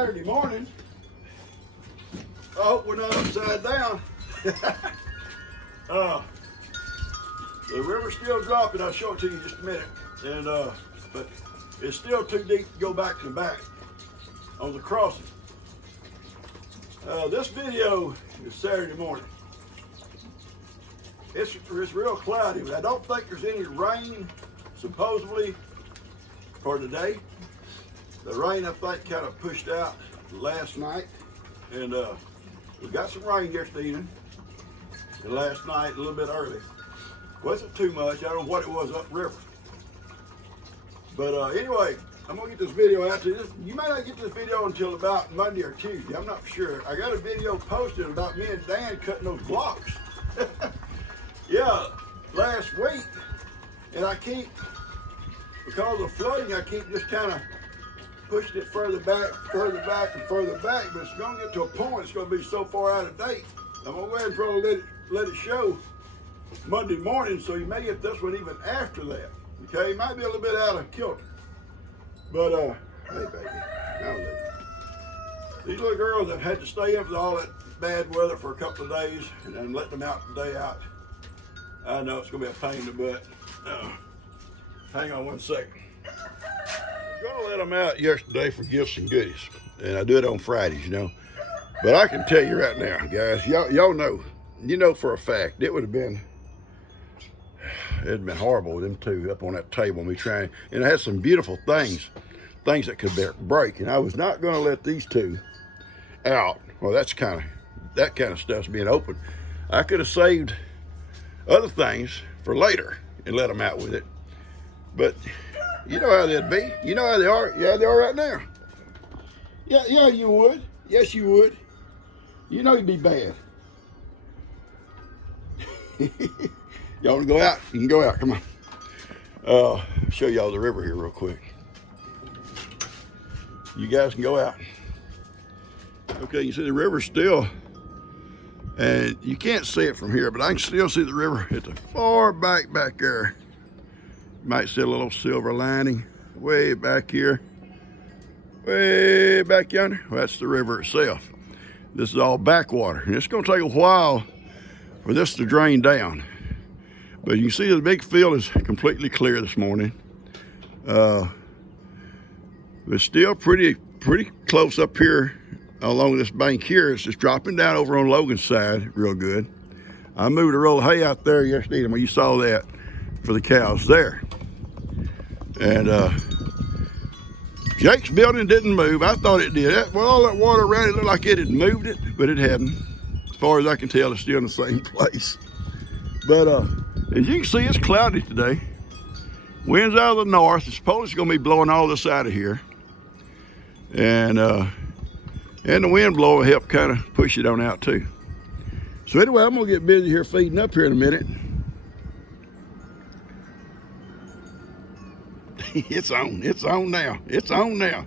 Saturday morning. I hope we're not upside down. The river's still dropping. I'll show it to you in just a minute. And but it's still too deep to go back to back on the crossing. This video is Saturday morning. It's real cloudy, but I don't think there's any rain supposedly for today. The rain, I think, kind of pushed out last night, and we got some rain yesterday evening, and last night a little bit early. Wasn't too much. I don't know what it was upriver. But anyway, I'm gonna get this video out to you. You might not get this video until about Monday or Tuesday. I'm not sure. I got a video posted about me and Dan cutting those blocks. Yeah, last week, and I keep, because of flooding, I keep just kind of pushing it further back, and further back, but it's going to get to a point it's going to be so far out of date. I'm going to go ahead and probably let it show Monday morning, so you may get this one even after that. Okay, it might be a little bit out of kilter. But, hey baby, now look. These little girls have had to stay in for all that bad weather for a couple of days, and then let them out the day out. I know it's going to be a pain in the butt. Hang on one second. I was going to let them out yesterday for gifts and goodies, and I do it on Fridays, you know. But I can tell you right now, guys, y'all know, you know for a fact, it'd been horrible with them two up on that table, me trying, and I had some beautiful things that could break, and I was not going to let these two out. Well, that kind of stuff's being open. I could have saved other things for later and let them out with it, but you know how they'd be. You know how they are. Yeah, they are right now. Yeah, you would. Yes, you would. You know you'd be bad. Y'all want to go out? You can go out. Come on. Show y'all the river here real quick. You guys can go out. Okay, you see the river still. And you can't see it from here, but I can still see the river at the far back there. You might see a little silver lining way back here. Way back yonder. Well, that's the river itself. This is all backwater. And it's going to take a while for this to drain down. But you can see the big field is completely clear this morning. It's still pretty close up here. Along this bank here, it's just dropping down over on Logan's side real good. I moved a roll of hay out there yesterday, and you saw that for the cows there. And Jake's building didn't move. I thought it did. Well, all that water around it looked like it had moved it, but it hadn't. As far as I can tell, it's still in the same place. But as you can see, it's cloudy today. Wind's out of the north. It's supposed to be blowing all this out of here. And the wind blow will help kind of push it on out too. So anyway, I'm gonna get busy here feeding up here in a minute. It's on now. It's on now.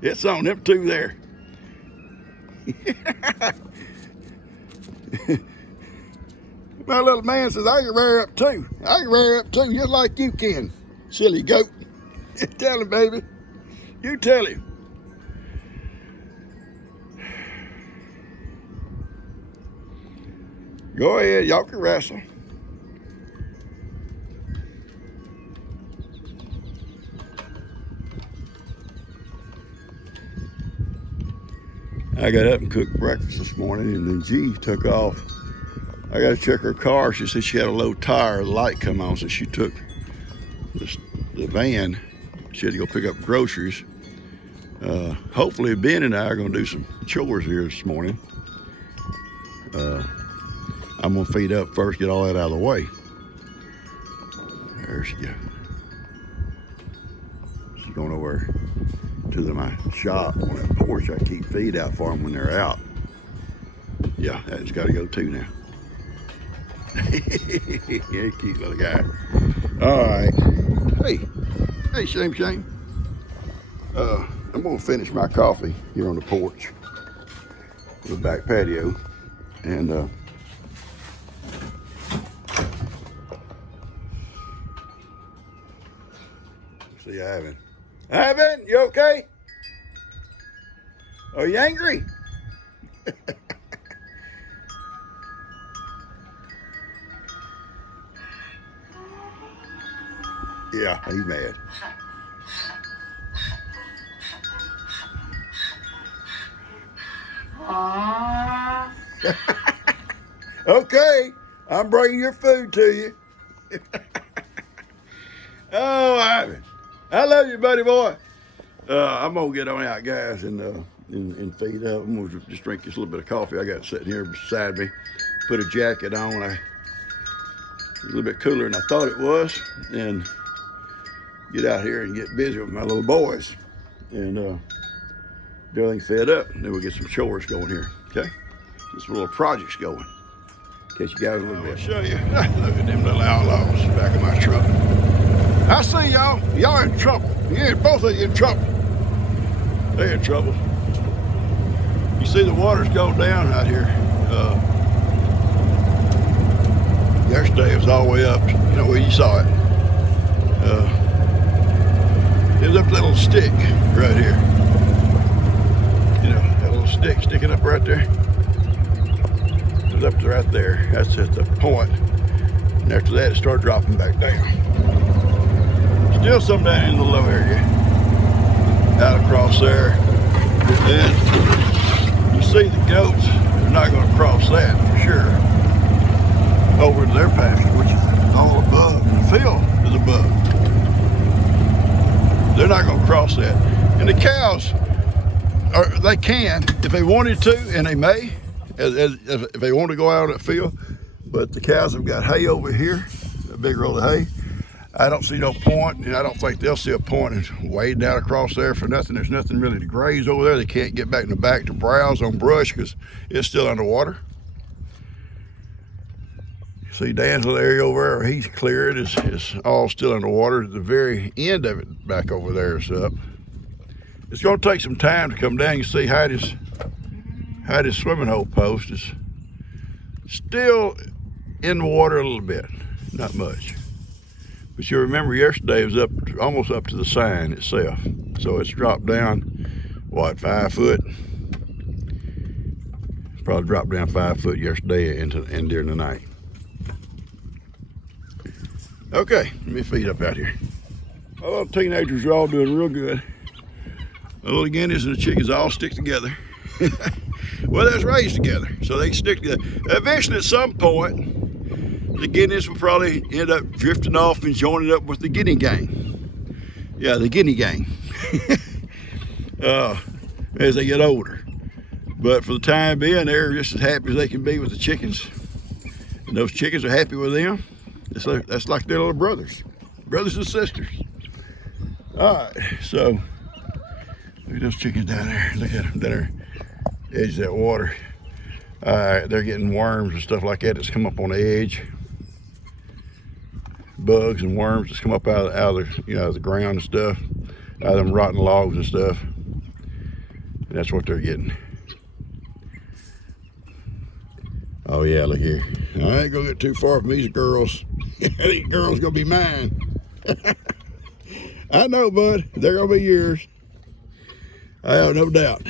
It's on, them two there. My little man says, I can rear up too. I can rear up too, just like you can, silly goat. Tell him, baby. You tell him. Go ahead, y'all can wrestle. I got up and cooked breakfast this morning, and then G took off. I got to check her car. She said she had a low tire, the light come on, so she took the van. She had to go pick up groceries. Hopefully Ben and I are going to do some chores here this morning. I'm gonna feed up first, get all that out of the way. There she goes. She's going over to my shop on that porch. I keep feed out for them when they're out. Yeah, that's got to go too now. Yeah, cute little guy. All right. Hey, Shame. I'm gonna finish my coffee here on the porch, the back patio, and see Ivan. Ivan, you okay? Are you angry? Yeah, he's mad. Okay, I'm bringing your food to you. Oh, Ivan, I love you, buddy boy. I'm gonna get on out, guys, and feed up. I'm gonna just drink this little bit of coffee I got sitting here beside me. Put a jacket on. It's a little bit cooler than I thought it was, and get out here and get busy with my little boys, and get everything fed up. And then we'll get some chores going here. Okay, just some little projects going. Catch you guys a little bit. I'll show you. Look at them little outlaws back of my truck. I see y'all. Y'all in trouble. Both of you in trouble. They're in trouble. You see the water's going down out here. Yesterday it was all the way up. You know where you saw it. It was up that little stick right here. You know, that little stick sticking up right there. It was up to right there. That's at the point. And after that, it started dropping back down. Still some down in the low area. Out across there. And you see the goats, they're not going to cross that for sure. Over to their pasture, which is all above. And the field is above. They're not going to cross that. And the cows, they can if they wanted to, and they may, if they want to go out on that field. But the cows have got hay over here, a big roll of hay. I don't see no point, and I don't think they'll see a point in wading down across there for nothing. There's nothing really to graze over there. They can't get back in the back to browse on brush because it's still underwater. See Dan's little area over there where he's cleared is all still underwater. The very end of it back over there is up. It's going to take some time to come down. You see Heidi's swimming hole post is still in the water a little bit, not much. But you remember yesterday it was up almost up to the sign itself. So it's dropped down, what, 5 foot? Probably dropped down 5 foot yesterday and during the night. Okay, let me feed up out here. My little teenagers are all doing real good. The little guineas and the chickens all stick together. Well, they're raised together, so they stick together. Eventually, at some point, the guineas will probably end up drifting off and joining up with the guinea gang. Yeah, the guinea gang. As they get older. But for the time being, they're just as happy as they can be with the chickens. And those chickens are happy with them. That's like their little brothers and sisters. All right, so look at those chickens down there. Look at them down there, edge of that water. All right, they're getting worms and stuff like that that's come up on the edge. Bugs and worms that's come up out of the ground and stuff, out of them rotten logs and stuff. And that's what they're getting. Oh yeah, look here. I ain't gonna get too far from these girls. These girls gonna be mine. I know, bud. They're gonna be yours. I have no doubt.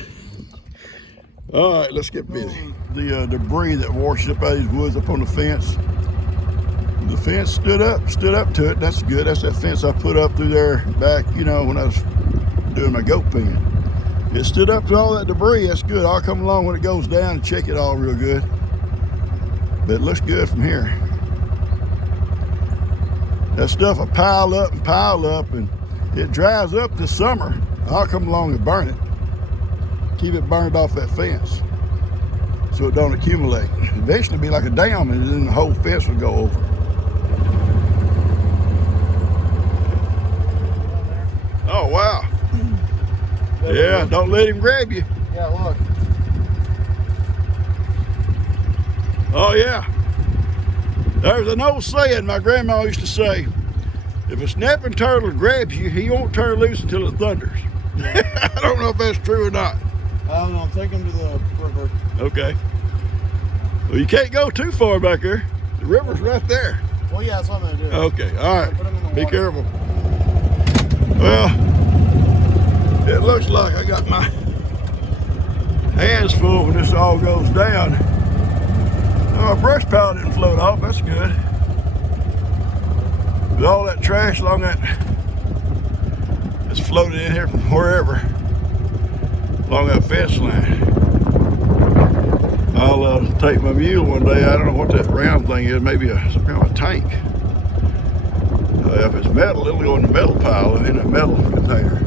All right, let's get busy. The debris that washed up out of these woods up on the fence. The fence stood up to it. That's good. That's that fence I put up through there back, when I was doing my goat pen. It stood up to all that debris. That's good. I'll come along when it goes down and check it all real good. But it looks good from here. That stuff will pile up, and it dries up this summer. I'll come along and burn it. Keep it burned off that fence so it don't accumulate. Eventually it'll be like a dam, and then the whole fence will go over. Oh, wow. Yeah, don't let him grab you. Yeah, look. Oh, yeah. There's an old saying my grandma used to say, if a snapping turtle grabs you, he won't turn loose until it thunders. I don't know if that's true or not. I don't know. Take him to the river. Okay. Well, you can't go too far back there. The river's right there. Well, yeah, that's what I'm going to do. Okay, all right. Be careful. Well, it looks like I got my hands full when this all goes down. Oh, my brush pile didn't float off, that's good. With all that trash along that, it's floated in here from wherever, along that fence line. I'll take my mule one day. I don't know what that round thing is, maybe some kind of a tank. If it's metal, it'll go in the metal pile, in a metal container.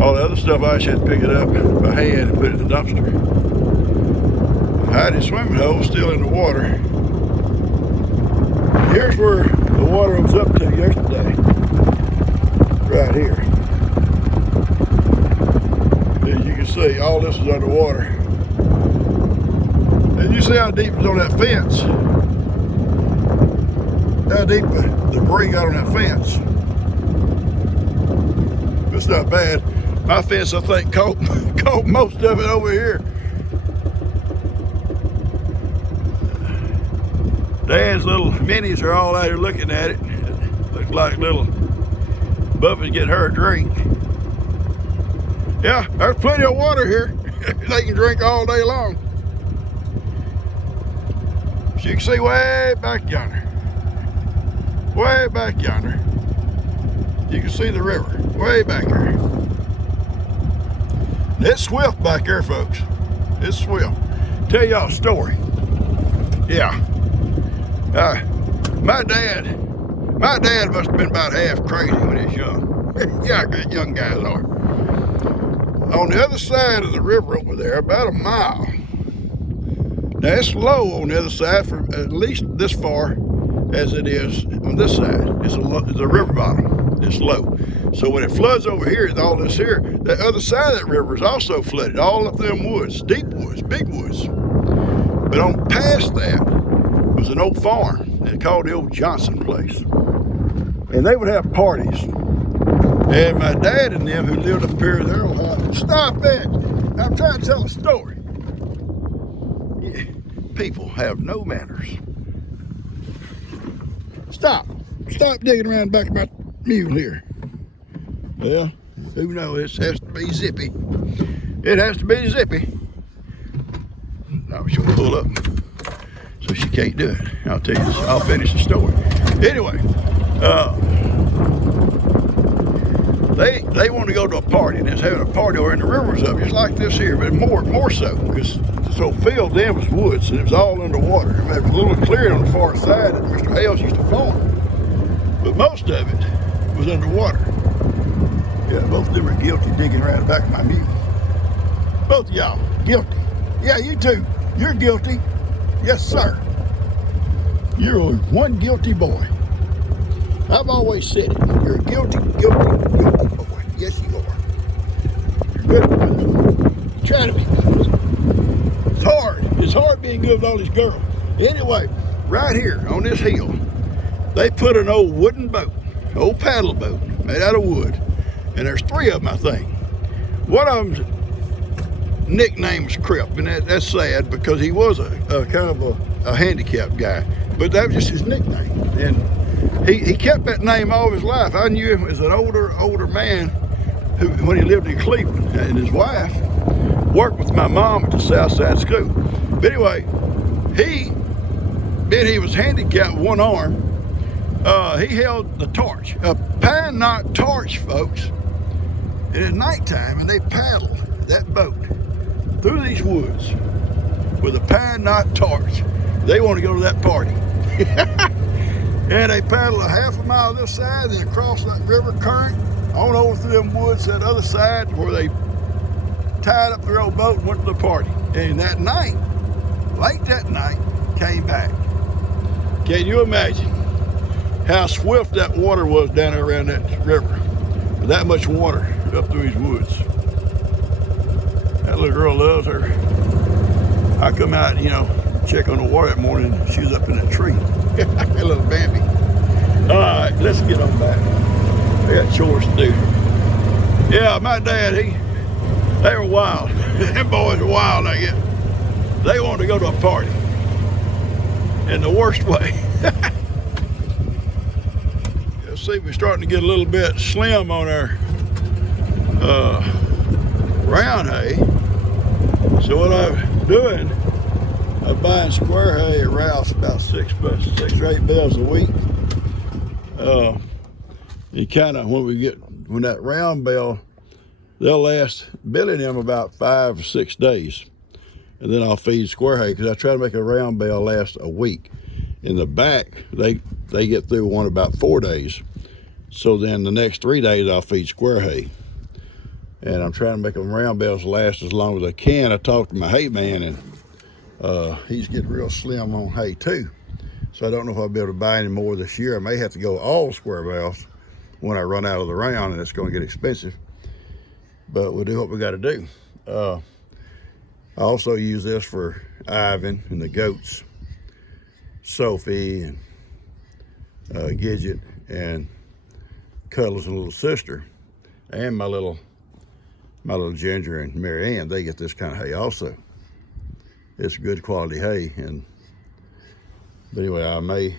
All the other stuff, I just have to pick it up by hand and put it in the dumpster. Heidi's swimming hole still in the water. Here's where the water was up to yesterday. Right here. As you can see, all this is underwater. And you see how deep it was on that fence. How deep the debris got on that fence. It's not bad. My fence, I think, caught most of it over here. Dan's little minis are all out here looking at it. Looks like little Buffy's getting her a drink. Yeah, there's plenty of water here. They can drink all day long. So you can see way back yonder. Way back yonder. You can see the river way back there. It's swift back there, folks. It's swift. Tell y'all a story. Yeah. My dad must have been about half crazy when he was young. Yeah, good young guys are. On the other side of the river over there, about a mile. Now it's low on the other side for at least this far as it is on this side. It's a river bottom. It's low. So when it floods over here, all this here, the other side of that river is also flooded. All of them woods, deep woods, big woods. But on past that was an old farm. They called the old Johnson place. And they would have parties. And my dad and them who lived up here, they're all, stop it! I'm trying to tell a story. Yeah, people have no manners. Stop digging around the back of my mule here. Well, who knows, this has to be zippy. It has to be zippy. Now she'll pull up so she can't do it. I'll tell you this, I'll finish the story. Anyway, they wanted to go to a party, and they was having a party over in the rivers up, just like this here, but more so, because so field then was woods, and it was all underwater. And there was a little clearing on the far side that Mr. Hales used to farm, but most of it was underwater. Yeah, both of them are guilty digging around the back of my mule. Both of y'all, guilty. Yeah, you too. You're guilty. Yes, sir. You're one guilty boy. I've always said it. You're a guilty boy. Yes, you are. You're good. Try to be good. It's hard. It's hard being good with all these girls. Anyway, right here on this hill, they put an old wooden boat, old paddle boat, made out of wood. And there's three of them, I think. One of them's nickname was Crip, and that's sad because he was a kind of a handicapped guy, but that was just his nickname. And he kept that name all his life. I knew him as an older man who, when he lived in Cleveland, and his wife worked with my mom at the Southside School. But anyway, he was handicapped with one arm. He held the torch, a pine knot torch, folks. And at nighttime, and they paddled that boat through these woods with a pine knot torch. They want to go to that party. And they paddled a half a mile this side and across that river current on over through them woods that other side where they tied up their old boat and went to the party. And that night, late that night, came back. Can you imagine how swift that water was down there around that river? With that much water up through these woods. That little girl loves her. I come out, check on the water that morning, and she was up in that tree. That little Bambi. All right, let's get on back. I got chores to do. Yeah, my dad, they were wild. Them boys were wild, I guess. They wanted to go to a party. In the worst way. You'll see we're starting to get a little bit slim on our round hay. So what I'm doing, I'm buying square hay at Ralph's about 6 or 8 bales a week. It kind of, when that round bale, they'll last billing them about 5 or 6 days. And then I'll feed square hay because I try to make a round bale last a week. In the back, they get through one about 4 days. So then the next 3 days I'll feed square hay. And I'm trying to make them round bales last as long as I can. I talked to my hay man, and he's getting real slim on hay too. So I don't know if I'll be able to buy any more this year. I may have to go all square bales when I run out of the round, and it's going to get expensive. But we'll do what we got to do. I also use this for Ivan and the goats, Sophie and Gidget and Cuddles and little sister, and my little Ginger and Mary Ann. They get this kind of hay also. It's good quality hay. But anyway, I may,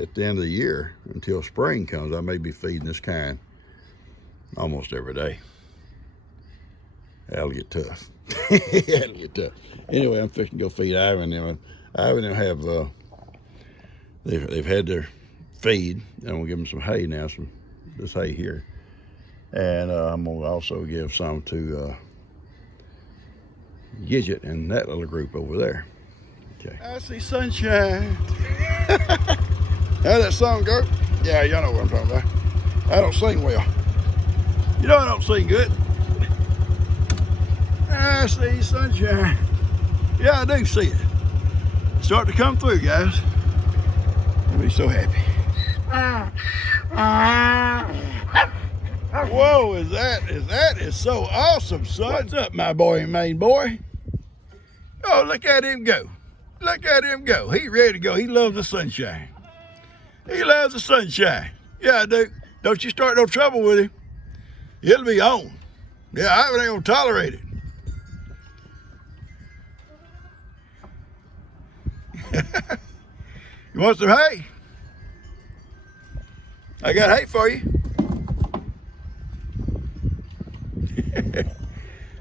at the end of the year, until spring comes, I may be feeding this kind almost every day. That'll get tough. That'll get tough. Anyway, I'm fixing to go feed Ivan and them. Ivan and them have, they've had their feed. I'm gonna give them some hay now, this hay here. And I'm gonna also give some to Gidget and that little group over there. Okay. I see sunshine. How that song go? Yeah, y'all know what I'm talking about. I don't sing well. You know I don't sing good. I see sunshine. Yeah, I do see it. It's starting to come through, guys. I'll be so happy. Whoa, that is so awesome, son. What's up, my boy and main boy? Oh, look at him go. Look at him go. He ready to go. He loves the sunshine. He loves the sunshine. Yeah, I do. Don't you start no trouble with him. He'll be on. Yeah, I ain't gonna tolerate it. You want some hay? I got hay for you.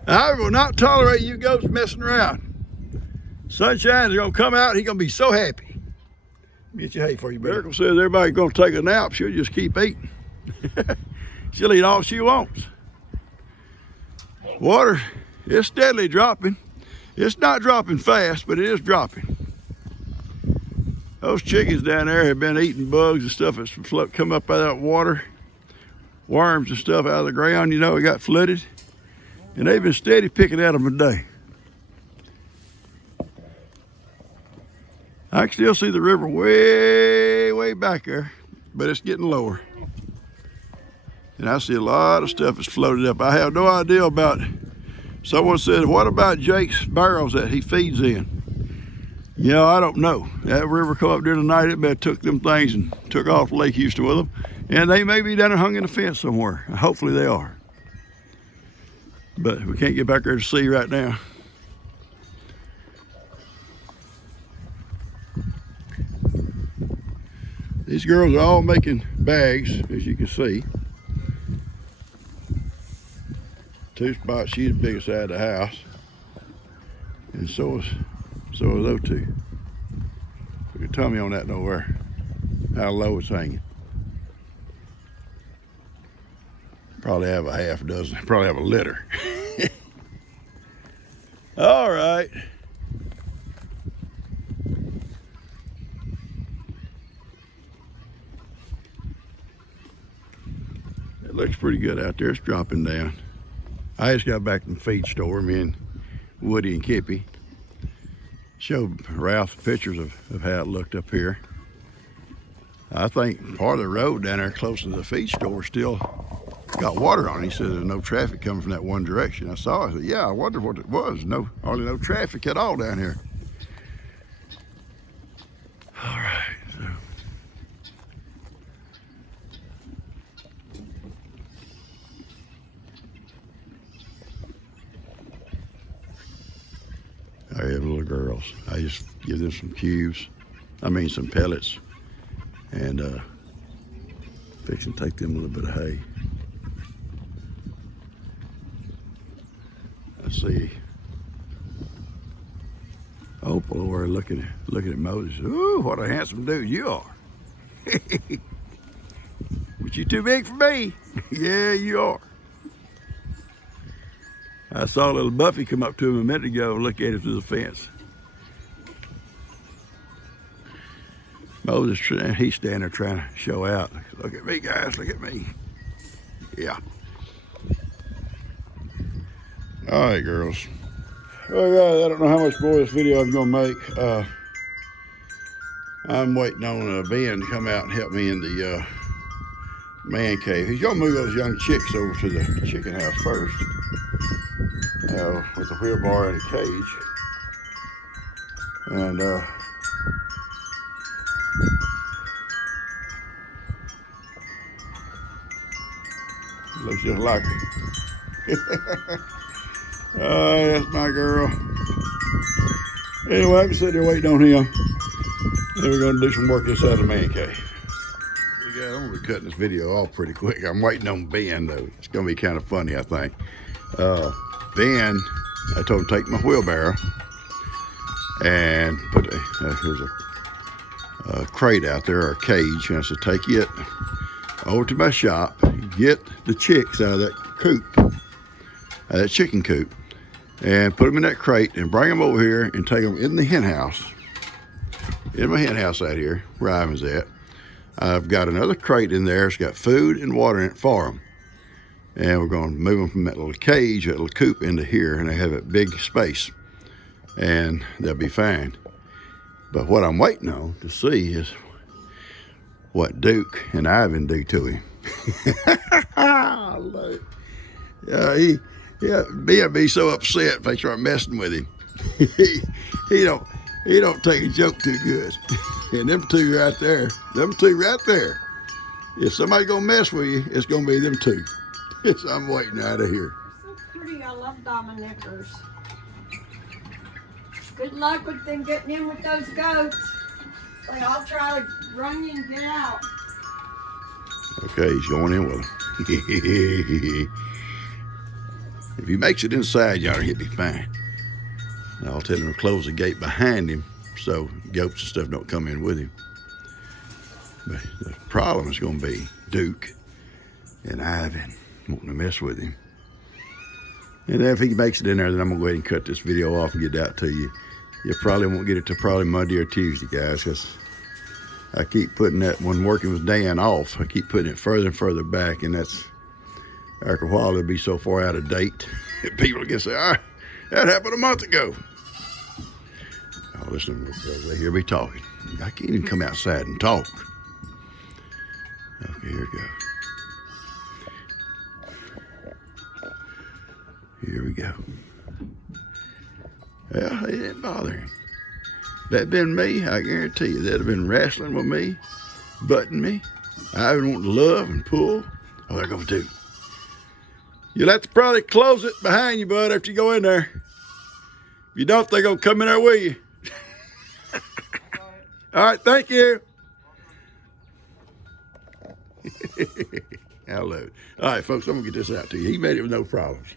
I will not tolerate you goats messing around. Sunshine is gonna come out. He's gonna be so happy. Get your hay for you, Miracle says everybody's gonna take a nap. She'll just keep eating. She'll eat all she wants. Water is steadily dropping. It's not dropping fast, but it is dropping. Those chickens down there have been eating bugs and stuff that's come up out of that water. Worms and stuff out of the ground, you know, it got flooded. And they've been steady picking at them a day. I can still see the river way, way back there, but it's getting lower. And I see a lot of stuff that's floated up. I have no idea about, someone said, what about Jake's barrels that he feeds in? You know, I don't know. That river come up during the night, it better took them things and took off to Lake Houston with them. And they may be down there hung in the fence somewhere. Hopefully they are. But we can't get back there to see right now. These girls are all making bags, as you can see. 2 spots, she's the biggest side of the house. And so is those 2. Put your tummy on that nowhere. How low it's hanging. Probably have a half dozen, probably have a litter. All right. It looks pretty good out there. It's dropping down. I just got back from the feed store, me and Woody and Kippy. Showed Ralph pictures of how it looked up here. I think part of the road down there close to the feed store still got water on it. He said there's no traffic coming from that one direction. I saw it. I said, yeah, I wonder what it was. Hardly no traffic at all down here. All right. I have little girls. I just give them some cubes. Some pellets. And fix and take them a little bit of hay. I see pull over and looking at Moses. Ooh, what a handsome dude you are. But you too big for me. Yeah, you are. I saw little Buffy come up to him a minute ago and look at him through the fence. Moses, he's standing there trying to show out. Look at me, guys, look at me. Yeah. All right, girls. Oh, guys, I don't know how much more of this video I'm gonna make. I'm waiting on Ben to come out and help me in the man cave. He's gonna move those young chicks over to the chicken house first, with a wheelbarrow and a cage. And looks just like her. Oh, that's my girl. Anyway, I'm sitting there waiting on him. Then we're gonna do some work inside the man cave. Hey guys, I'm gonna be cutting this video off pretty quick. I'm waiting on Ben though. It's gonna be kind of funny, I think. Ben, I told him to take my wheelbarrow and put there's a crate out there, or a cage, and I said take it over to my shop, get the chicks out of that coop, that chicken coop, and put them in that crate and bring them over here and take them in the hen house, in my hen house out here where Ivan's at. I've got another crate in there. It's got food and water in it for them. And we're going to move them from that little cage, that little coop, into here, and they have a big space. And they'll be fine. But what I'm waiting on to see is what Duke and Ivan do to him. I love it. He'll be so upset if they start messing with him. he don't take a joke too good. And them two right there, if somebody gonna mess with you, it's gonna be them two. So I'm waiting out of here. So pretty, I love Dominicers. Good luck with them getting in with those goats. They all try to run you and get out. Okay, he's going in with him. If he makes it inside, y'all, he'll be fine. And I'll tell him to close the gate behind him so goats and stuff don't come in with him. But the problem is going to be Duke and Ivan wanting to mess with him. And if he makes it in there, then I'm going to go ahead and cut this video off and get it out to you. You probably won't get it till probably Monday or Tuesday, guys, because I keep putting that, when working with Dan off, I keep putting it further and further back, and that's, after a while, it'll be so far out of date. People are going to say, that happened a month ago. Oh, listen, they hear me talking. I can't even come outside and talk. Okay, here we go. Here we go. Well, it didn't bother him. If that'd been me, I guarantee you, they'd have been wrestling with me, butting me. I would want to love and pull. Oh, they're going to do. You'll have to probably close it behind you, bud, after you go in there. If you don't, they're going to come in there with you. All right, thank you. I love it. All right, folks, I'm going to get this out to you. He made it with no problems.